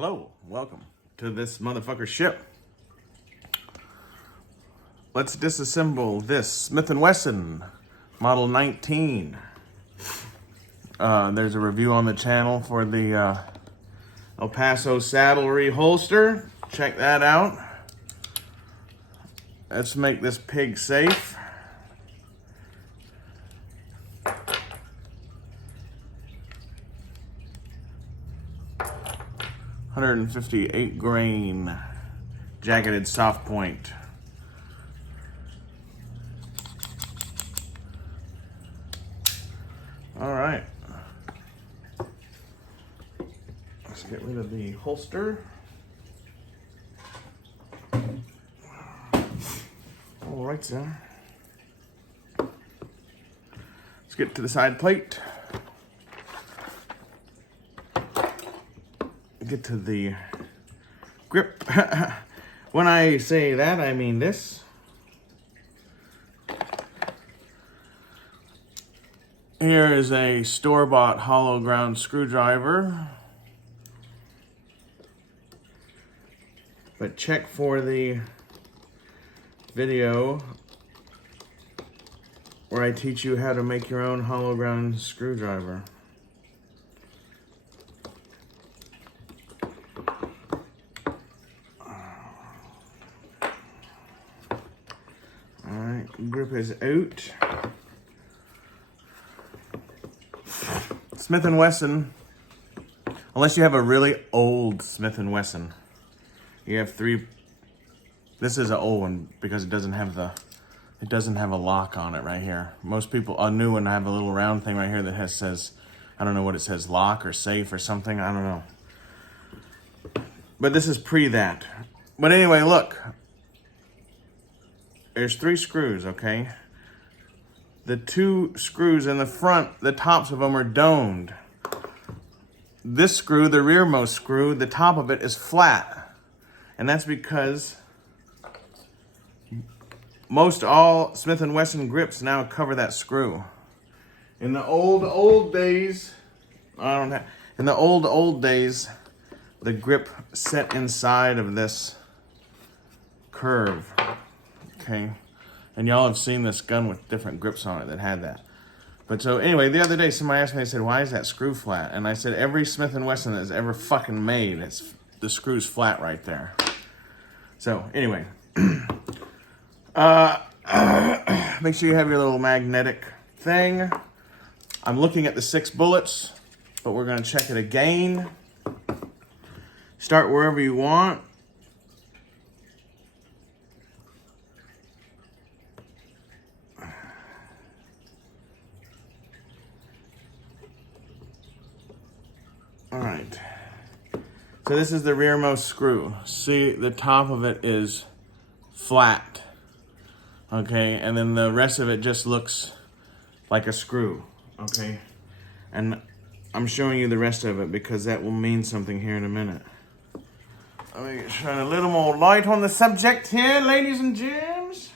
Hello, welcome to this motherfucker ship. Let's disassemble this Smith and Wesson Model 19. There's a review on the channel for the El Paso saddlery holster. Check that out. Let's make this pig safe. .158 grain jacketed soft point. All right, let's get rid of the holster. All right, sir. Let's get to the side plate. Get to the grip. When I say that, I mean this. Here is a store-bought hollow ground screwdriver. But check for the video where I teach you how to make your own hollow ground screwdriver. Grip is out. Smith and Wesson, unless you have a really old Smith and Wesson, you have three. This is an old one because it doesn't have a lock on it right here. Most people, a new one, have a little round thing right here that says, I don't know what it says, lock or safe or something, I don't know. But this is pre that. But anyway, look. There's 3 screws, okay? The 2 screws in the front, the tops of them are domed. This screw, the rearmost screw, the top of it is flat. And that's because most all Smith and Wesson grips now cover that screw. In the old days, in the old days, the grip set inside of this curve. Okay, and y'all have seen this gun with different grips on it that had that. But so anyway, the other day somebody asked me, they said, why is that screw flat? And I said, every Smith and Wesson that's ever fucking made, the screw's flat right there. So anyway, make sure you have your little magnetic thing. I'm looking at the 6 bullets, but we're gonna check it again. Start wherever you want. All right, so this is the rearmost screw. See, the top of it is flat, okay? And then the rest of it just looks like a screw, okay? And I'm showing you the rest of it because that will mean something here in a minute. Let me shine a little more light on the subject here, ladies and gents.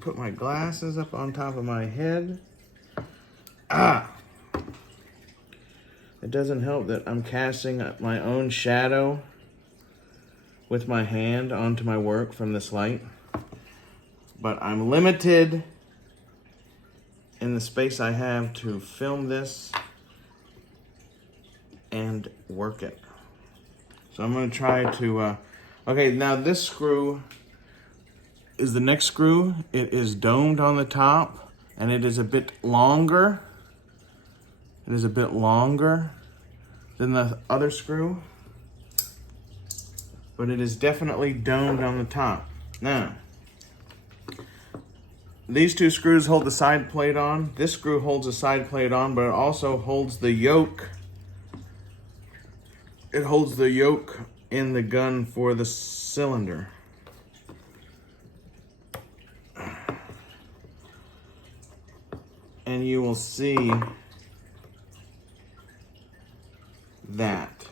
Put my glasses up on top of my head. It doesn't help that I'm casting my own shadow with my hand onto my work from this light. But I'm limited in the space I have to film this and work it. So I'm gonna try to, okay, now this screw is the next screw. It is domed on the top and it is a bit longer. It is a bit longer than the other screw, but it is definitely domed on the top. Now, these 2 screws hold the side plate on. This screw holds the side plate on, but it also holds the yoke. It holds the yoke in the gun for the cylinder. And you will see that.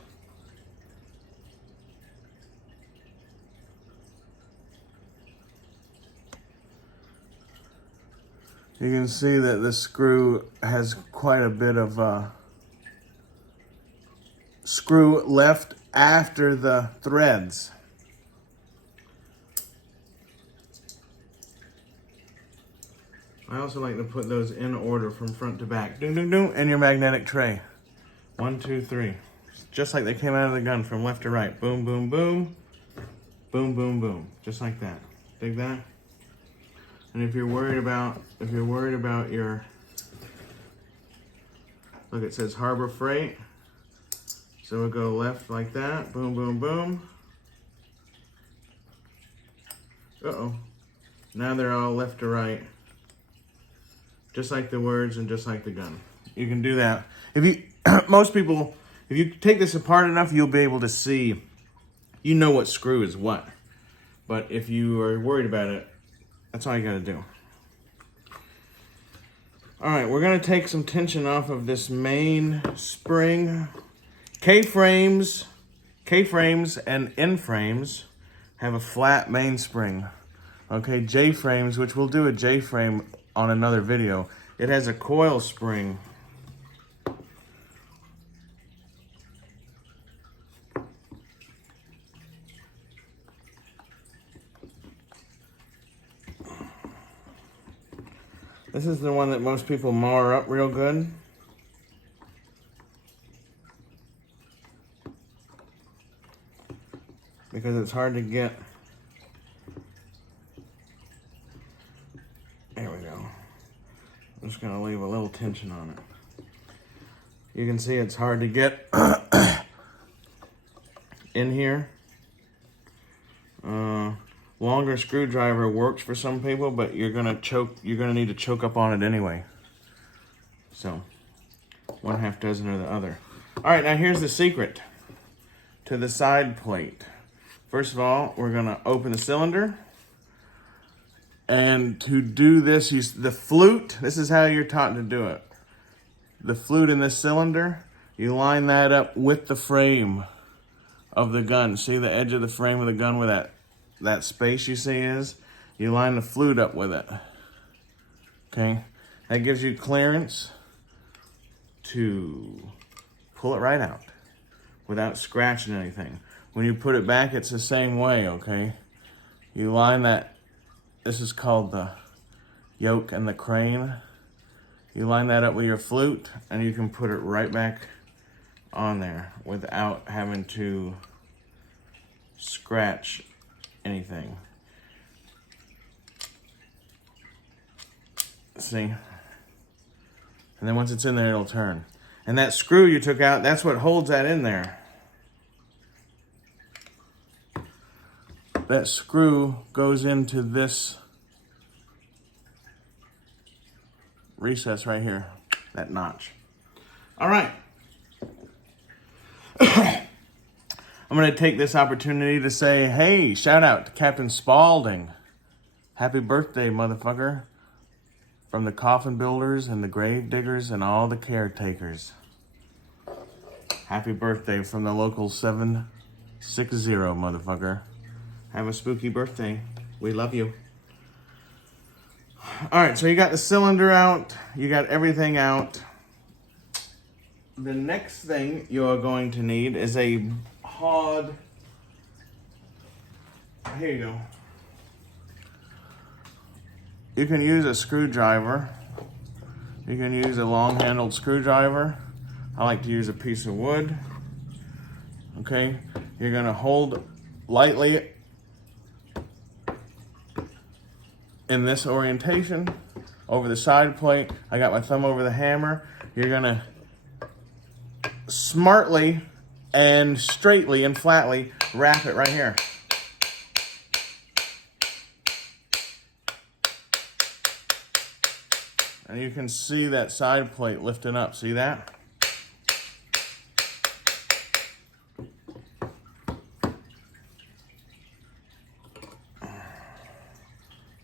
You can see that the screw has quite a bit of screw left after the threads. I also like to put those in order from front to back. Ding, ding, ding, in your magnetic tray. 1, 2, 3. Just like they came out of the gun from left to right. Boom, boom, boom. Boom, boom, boom. Just like that. Dig that? And if you're worried about your, look, it says Harbor Freight. So we'll go left like that. Boom, boom, boom. Uh-oh. Now they're all left to right. Just like the words and just like the gun. You can do that. If you, most people, if you take this apart enough, you'll be able to see, you know what screw is what. But if you are worried about it, that's all you gotta do. All right, we're gonna take some tension off of this main spring. K-frames and N-frames have a flat mainspring. Okay, J-frames, which we'll do a J-frame on another video, it has a coil spring. This is the one that most people mar up real good. Because it's hard to get. There we go. I'm just gonna leave a little tension on it. You can see it's hard to get in here. Longer screwdriver works for some people, but you're gonna need to choke up on it anyway. So, 1/2 dozen or the other. All right, now here's the secret to the side plate. First of all, we're gonna open the cylinder. And to do this, use the flute. This is how you're taught to do it. The flute in this cylinder, you line that up with the frame of the gun. See the edge of the frame of the gun where that space you see is? You line the flute up with it. Okay? That gives you clearance to pull it right out without scratching anything. When you put it back, it's the same way, okay? You line that. This is called the yoke and the crane. You line that up with your flute and you can put it right back on there without having to scratch anything. See? And then once it's in there, it'll turn. And that screw you took out, that's what holds that in there. That screw goes into this recess right here, that notch. All right. I'm gonna take this opportunity to say, hey, shout out to Captain Spaulding. Happy birthday, motherfucker. From the coffin builders and the grave diggers and all the caretakers. Happy birthday from the local 760, motherfucker. Have a spooky birthday. We love you. All right, so you got the cylinder out. You got everything out. The next thing you're going to need is a hard. Here you go. You can use a screwdriver. You can use a long-handled screwdriver. I like to use a piece of wood. Okay, you're gonna hold lightly in this orientation over the side plate. I got my thumb over the hammer. You're gonna smartly and straightly and flatly wrap it right here. And you can see that side plate lifting up. See that?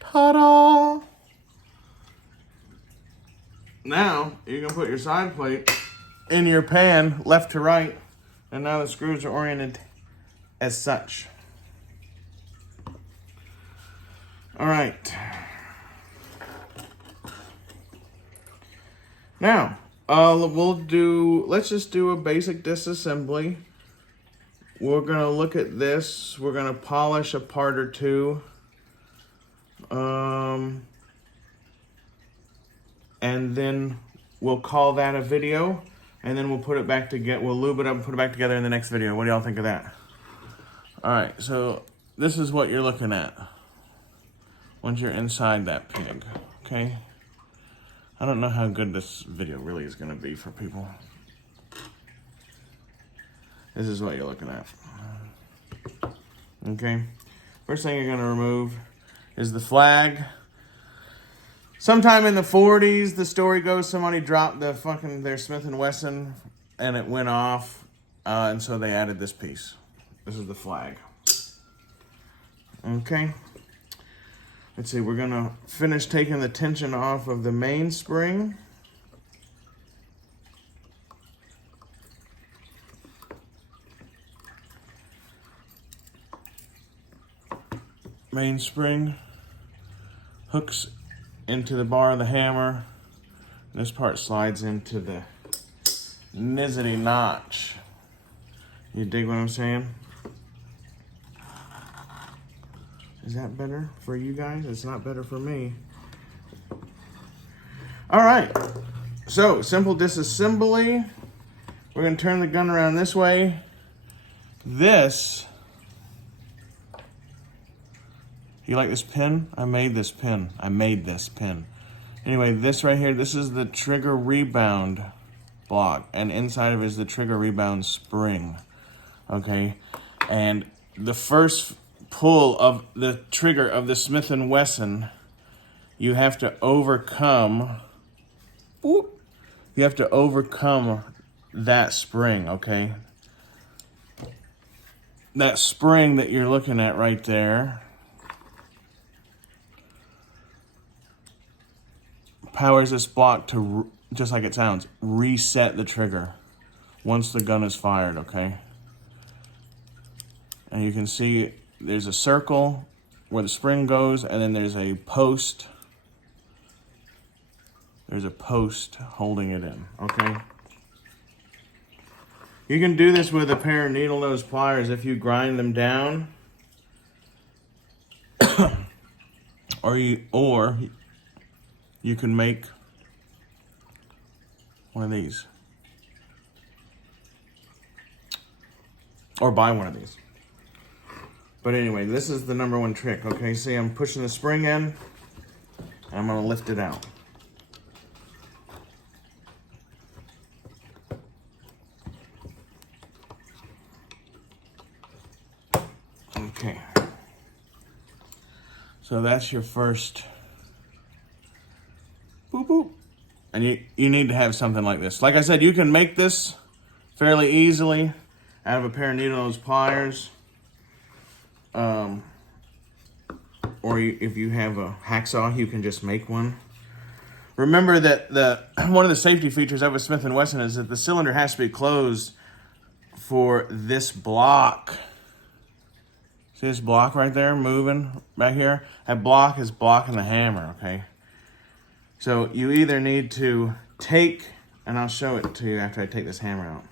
Ta-da! Now, you can put your side plate in your pan, left to right, and now the screws are oriented as such. All right. Now, Let's just do a basic disassembly. We're gonna look at this. We're gonna polish a part or two. And then we'll call that a video, and then we'll put it back together. We'll lube it up and put it back together in the next video. What do y'all think of that? All right, so this is what you're looking at once you're inside that pig, okay? I don't know how good this video really is gonna be for people. This is what you're looking at, okay? First thing you're gonna remove is the flag. Sometime in the 40s, the story goes, somebody dropped their Smith and Wesson and it went off, and so they added this piece. This is the flag. Okay. Let's see, we're gonna finish taking the tension off of the mainspring. Mainspring hooks into the bar of the hammer. This part slides into the nizzity notch. You dig what I'm saying? Is that better for you guys? It's not better for me. All right, so simple disassembly. We're gonna turn the gun around this way. This, you like this pin? I made this pin. Anyway, this right here, this is the trigger rebound block, and inside of it is the trigger rebound spring, okay? And the first pull of the trigger of the Smith and Wesson, you have to overcome, that spring, okay? That spring that you're looking at right there powers this block to, just like it sounds, reset the trigger once the gun is fired, okay? And you can see there's a circle where the spring goes, and then there's a post. There's a post holding it in, okay? You can do this with a pair of needle nose pliers if you grind them down. or you can make one of these. Or buy one of these. But anyway, this is the #1 trick, okay? See, I'm pushing the spring in, and I'm gonna lift it out. Okay. So that's your first boop boop. And you need to have something like this. Like I said, you can make this fairly easily out of a pair of needle nose pliers. Or if you have a hacksaw, you can just make one. Remember that one of the safety features of a Smith and Wesson is that the cylinder has to be closed for this block. See this block right there moving back here? That block is blocking the hammer, okay? So you either need to take, and I'll show it to you after I take this hammer out.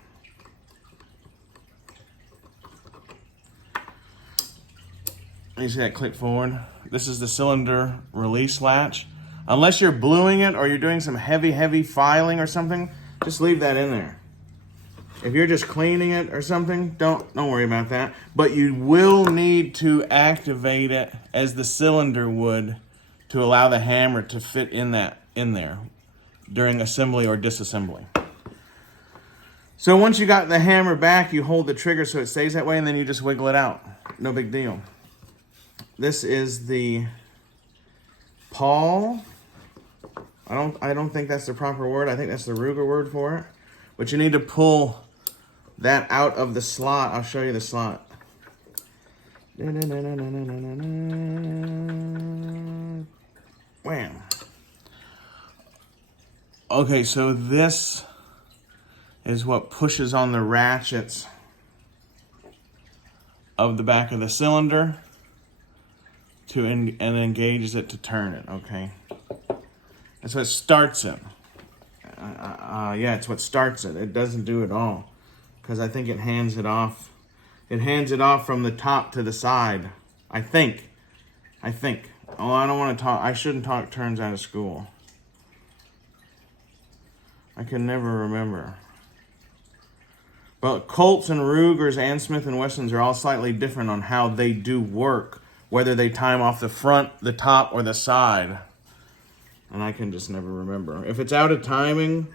You see that click forward? This is the cylinder release latch. Unless you're bluing it or you're doing some heavy filing or something, just leave that in there. If you're just cleaning it or something, don't worry about that. But you will need to activate it as the cylinder would to allow the hammer to fit in there during assembly or disassembly. So once you got the hammer back, you hold the trigger so it stays that way, and then you just wiggle it out. No big deal. This is the pawl. I don't think that's the proper word. I think that's the Ruger word for it. But you need to pull that out of the slot. I'll show you the slot. Wham. Okay, so this is what pushes on the ratchets of the back of the cylinder and engages it to turn it, okay? That's what it starts in. Yeah, it's what starts it. It doesn't do it all. Because I think it hands it off. It hands it off from the top to the side. I think. Oh, I don't want to talk. I shouldn't talk turns out of school. I can never remember. But Colts and Rugers and Smith and Wessons are all slightly different on how they do work. Whether they time off the front, the top, or the side. And I can just never remember. If it's out of timing,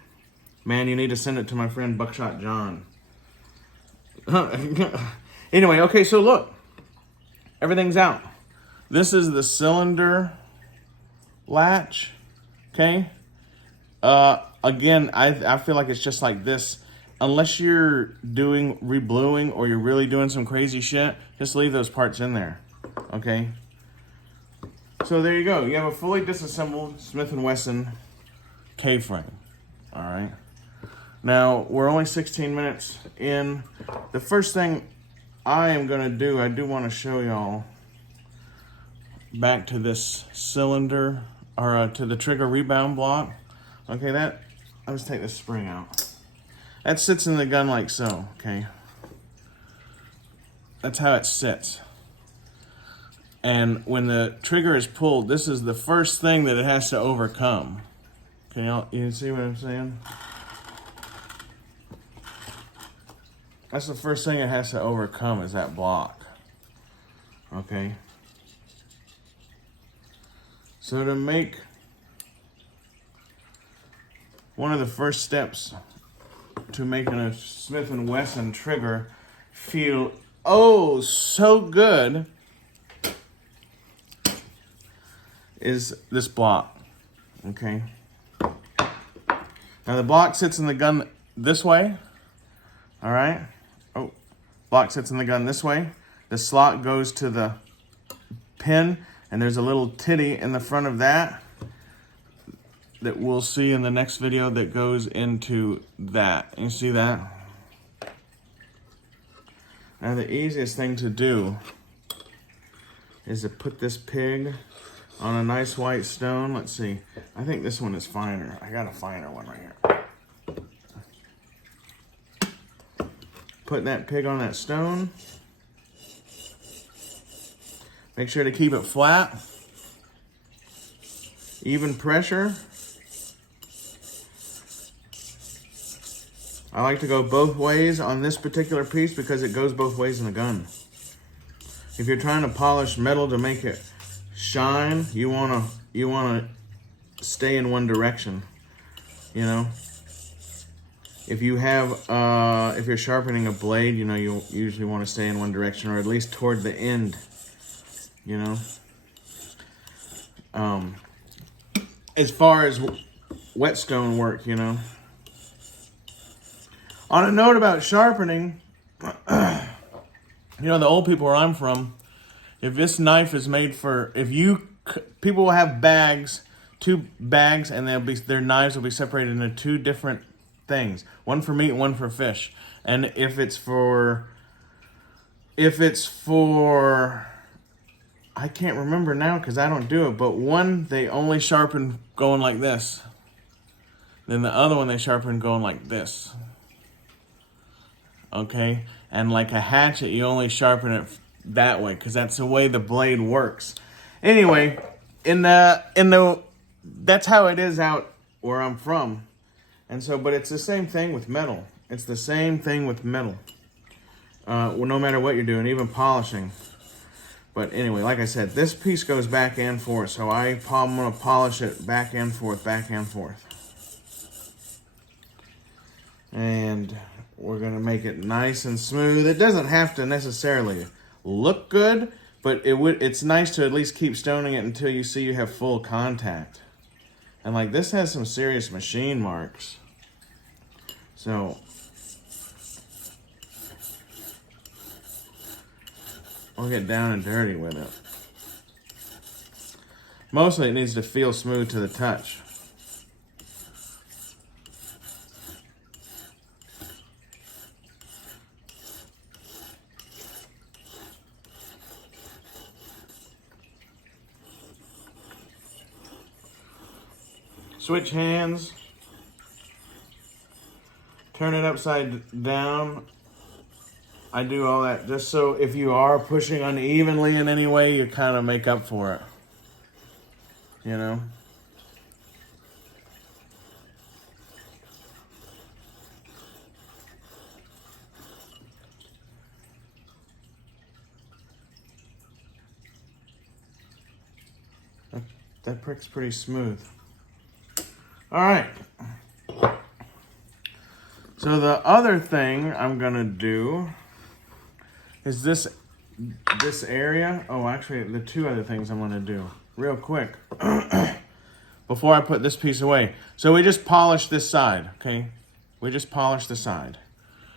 man, you need to send it to my friend Buckshot John. Anyway, okay, so look. Everything's out. This is the cylinder latch. Okay? Again, I feel like it's just like this. Unless you're doing rebluing or you're really doing some crazy shit, just leave those parts in there. Okay? So there you go. You have a fully disassembled Smith and Wesson K-frame. All right. Now, we're only 16 minutes in. The first thing I am going to do, I do want to show y'all back to this cylinder, or to the trigger rebound block. Okay, let's take this spring out. That sits in the gun like so, okay? That's how it sits. And when the trigger is pulled, this is the first thing that it has to overcome. Can you see what I'm saying? That's the first thing it has to overcome, is that block. Okay? So to make one of the first steps to making a Smith and Wesson trigger feel oh so good is this block. Okay? Now the block sits in the gun this way. All right? Oh, block sits in the gun this way. The slot goes to the pin, and there's a little titty in the front of that we'll see in the next video that goes into that. You see that? Now the easiest thing to do is to put this pig on a nice white stone. Let's see. I think this one is finer. I got a finer one right here. Put that pig on that stone. Make sure to keep it flat. Even pressure. I like to go both ways on this particular piece because it goes both ways in the gun. If you're trying to polish metal to make it shine, you wanna stay in one direction. You know, if you have if you're sharpening a blade, you know, you'll usually want to stay in one direction, or at least toward the end. You know, as far as whetstone work, you know. On a note about sharpening, you know, the old people where I'm from, if this knife is made for, people will have bags, 2 bags, and their knives will be separated into 2 different things. One for meat, one for fish. And if it's for, I can't remember now because I don't do it, but one, they only sharpen going like this. Then the other one, they sharpen going like this. Okay, and like a hatchet, you only sharpen it that way because that's the way the blade works. Anyway, that's how it is out where I'm from, and so, but it's the same thing with metal. It's the same thing with metal. Well, no matter what you're doing, even polishing. But anyway, like I said, this piece goes back and forth, so I'm gonna polish it back and forth, and we're gonna make it nice and smooth. It doesn't have to necessarily look good, but it's nice to at least keep stoning it until you see you have full contact. And like this has some serious machine marks. So I'll get down and dirty with it. Mostly it needs to feel smooth to the touch. Switch hands. turn it upside down. I do all that just so if you are pushing unevenly in any way, you kind of make up for it. You know? That prick's pretty smooth. All right. So the other thing I'm gonna do is this area. Oh, actually, the two other things I'm gonna do real quick before I put this piece away. So we just polished this side, okay? We just polished the side,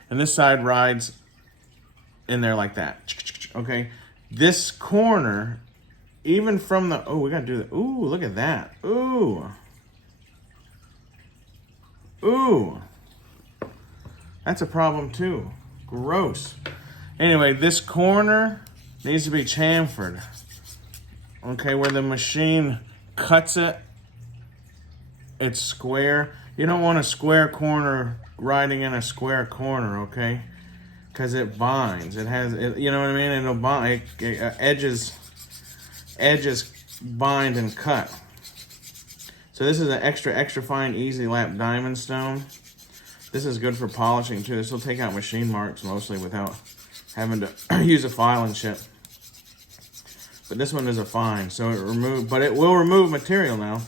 and this side rides in there like that, okay? This corner, even from the, oh, we gotta do that. Ooh, look at that. Ooh. Ooh. That's a problem too. Gross. Anyway, this corner needs to be chamfered. Okay, where the machine cuts it, it's square. You don't want a square corner riding in a square corner, okay? Because it binds. It has, you know what I mean? It'll bind, edges bind and cut. So this is an extra fine easy lap diamond stone. This is good for polishing too. This will take out machine marks mostly without having to use a file and shit. But this one is a fine, so it will remove material now.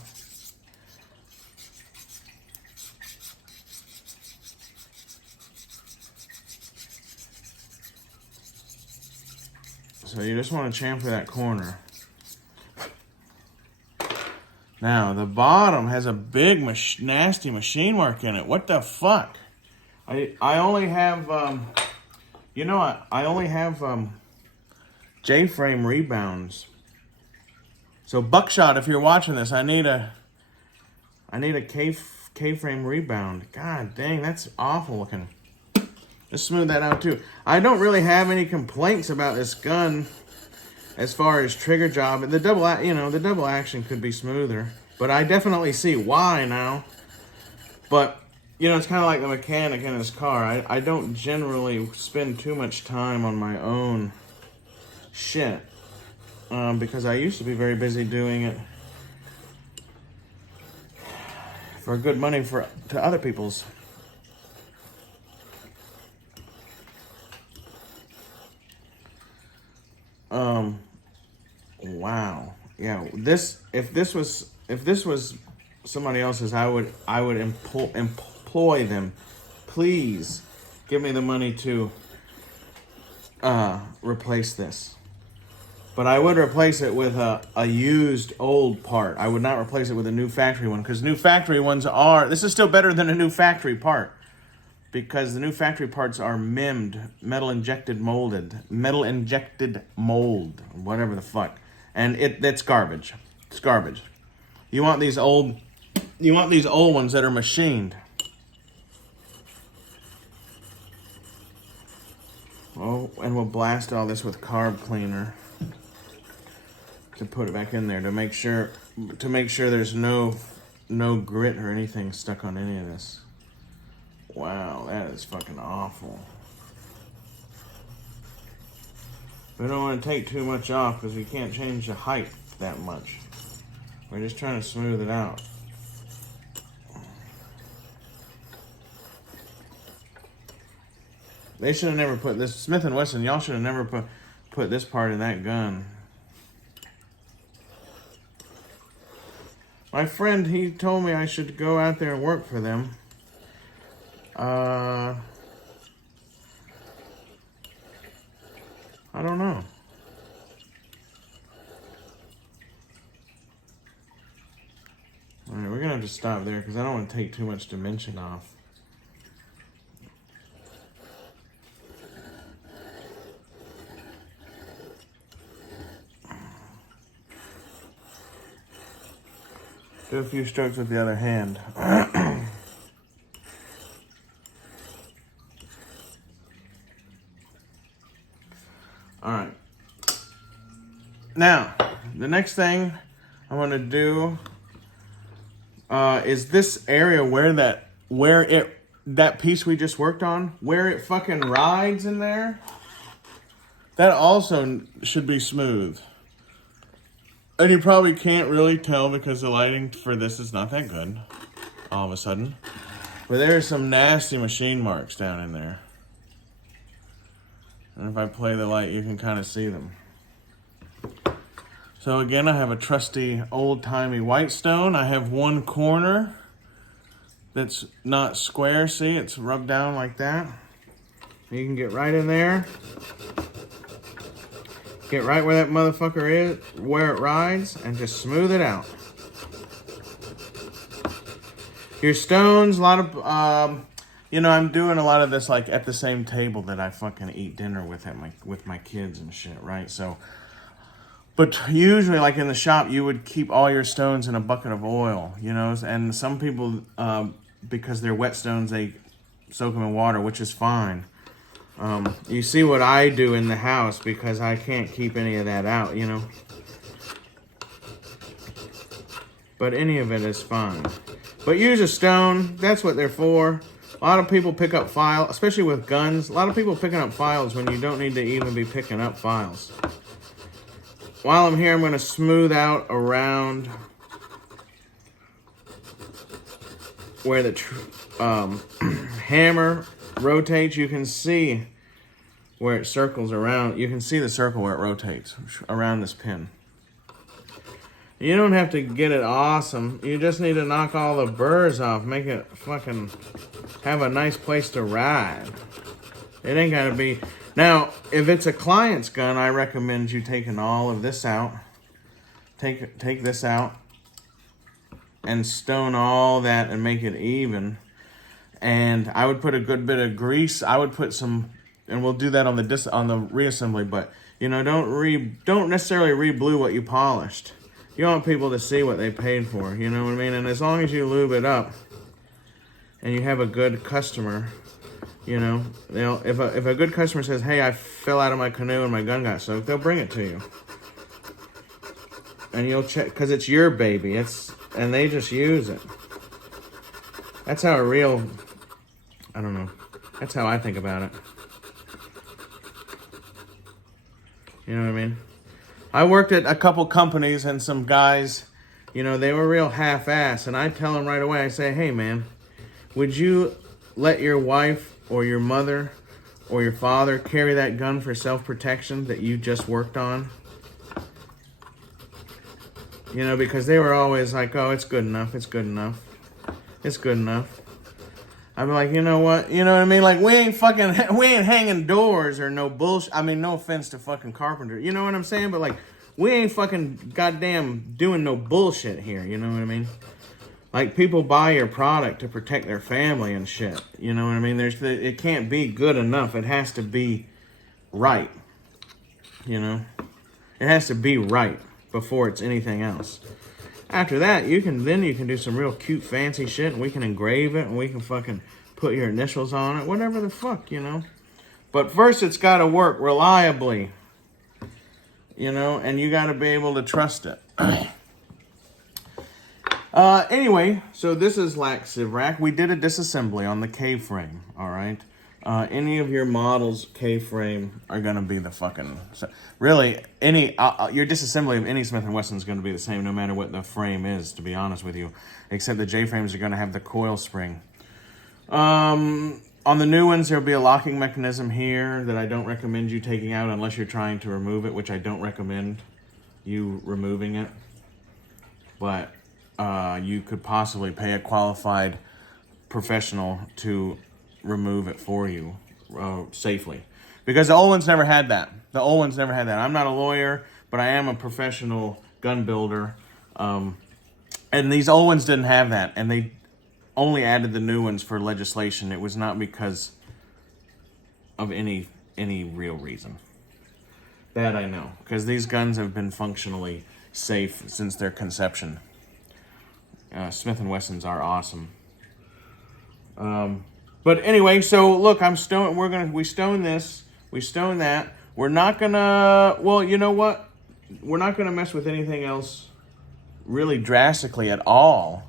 So you just want to chamfer that corner. Now, the bottom has a big, nasty machine mark in it. What the fuck? I only have, you know what? I only have J-frame rebounds. So Buckshot, if you're watching this, I need a K-frame rebound. God dang, that's awful looking. Just smooth that out too. I don't really have any complaints about this gun as far as trigger job. The double action could be smoother, but I definitely see why now. But you know, it's kind of like the mechanic in his car. I don't generally spend too much time on my own shit because I used to be very busy doing it for good money to other people's. Wow. Yeah. If this was somebody else's, I would employ them. Please give me the money to replace this. But I would replace it with a used old part. I would not replace it with a new factory one, because new factory ones this is still better than a new factory part. Because the new factory parts are MIM'd, metal injected mold, whatever the fuck. And that's garbage. It's garbage. You want these old ones that are machined. Oh, and we'll blast all this with carb cleaner to put it back in there to make sure there's no grit or anything stuck on any of this. Wow, that is fucking awful. We don't want to take too much off because we can't change the height that much. We're just trying to smooth it out. They should have never put this, Smith and Wesson, y'all should have never put this part in that gun. My friend, he told me I should go out there and work for them. I don't know. All right, we're gonna have to stop there because I don't want to take too much dimension off. Do a few strokes with the other hand. All right. Now, the next thing I want to do is this area where it that piece we just worked on, where it fucking rides in there, that also should be smooth. And you probably can't really tell because the lighting for this is not that good, all of a sudden. But there's some nasty machine marks down in there. And if I play the light, you can kind of see them. So again, I have a trusty old-timey white stone. I have one corner that's not square. See, it's rubbed down like that. You can get right in there. Get right where that motherfucker is, where it rides, and just smooth it out. Your stones, a lot of, you know, I'm doing a lot of this like at the same table that I fucking eat dinner with with my kids and shit, right? So, but usually like in the shop, you would keep all your stones in a bucket of oil, you know, and some people, because they're wet stones, they soak them in water, which is fine. You see what I do in the house because I can't keep any of that out, you know. But any of it is fine. But use a stone. That's what they're for. A lot of people pick up files, especially with guns. A lot of people picking up files when you don't need to even be picking up files. While I'm here, I'm going to smooth out around where the hammer rotates. You can see where it circles around. You can see the circle where it rotates around this pin. You don't have to get it awesome. You just need to knock all the burrs off. Make it fucking have a nice place to ride. It ain't gotta be. Now, if it's a client's gun, I recommend you taking all of this out. Take this out and stone all that and make it even. And I would put a good bit of grease. I would put some, and we'll do that on the reassembly. But you know, don't necessarily re-blue what you polished. You want people to see what they paid for. You know what I mean? And as long as you lube it up, and you have a good customer, you know, if a good customer says, "Hey, I fell out of my canoe and my gun got soaked," they'll bring it to you, and you'll check because it's your baby. And they just use it. That's how a real. I don't know. That's how I think about it. You know what I mean? I worked at a couple companies and some guys, you know, they were real half-ass. And I tell them right away, I say, "Hey, man, would you let your wife or your mother or your father carry that gun for self-protection that you just worked on?" You know, because they were always like, "Oh, it's good enough. It's good enough. It's good enough." I'm like, you know what? You know what I mean? Like, we ain't hanging doors or no bullshit. I mean, no offense to fucking carpenter. You know what I'm saying? But like, we ain't fucking goddamn doing no bullshit here. You know what I mean? Like, people buy your product to protect their family and shit. You know what I mean? It can't be good enough. It has to be right. You know? It has to be right before it's anything else. After that, you can do some real cute, fancy shit, and we can engrave it, and we can fucking put your initials on it, whatever the fuck, you know. But first, it's got to work reliably, you know, and you got to be able to trust it. Anyway, so this is laxative rack. We did a disassembly on the K-frame, all right? Any of your models K-frame are going to be the fucking... Really, your disassembly of any Smith and Wesson is going to be the same no matter what the frame is, to be honest with you. Except the J-frames are going to have the coil spring. On the new ones, there'll be a locking mechanism here that I don't recommend you taking out unless you're trying to remove it, which I don't recommend you removing it. But you could possibly pay a qualified professional to remove it for you safely, because the old ones never had that. I'm not a lawyer, but I am a professional gun builder, and these old ones didn't have that, and they only added the new ones for legislation. It was not because of any real reason. That I know, because these guns have been functionally safe since their conception. Smith and Wessons are awesome. But anyway, so look, we stone this, we stone that. We're not gonna, well, you know what? We're not gonna mess with anything else really drastically at all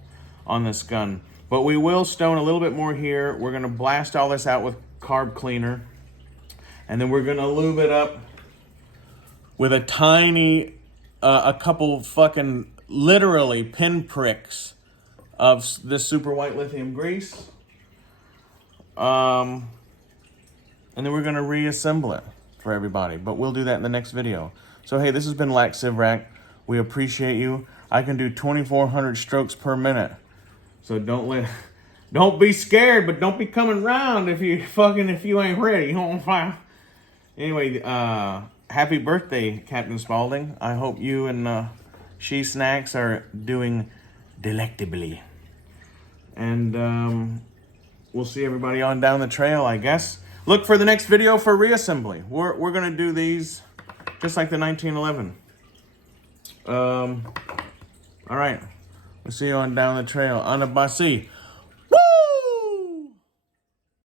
on this gun. But we will stone a little bit more here. We're gonna blast all this out with carb cleaner. And then we're gonna lube it up with a tiny, a couple fucking, literally pinpricks of this super white lithium grease. And then we're gonna reassemble it for everybody. But we'll do that in the next video. So hey, this has been Lac Sivrak. We appreciate you. I can do 2,400 strokes per minute. So don't be scared, but don't be coming round if you ain't ready. Anyway, happy birthday, Captain Spaulding. I hope you and She Snacks are doing delectably. And we'll see everybody on down the trail, I guess. Look for the next video for reassembly. We're gonna do these just like the 1911. All right, we'll see you on down the trail. Anabasi.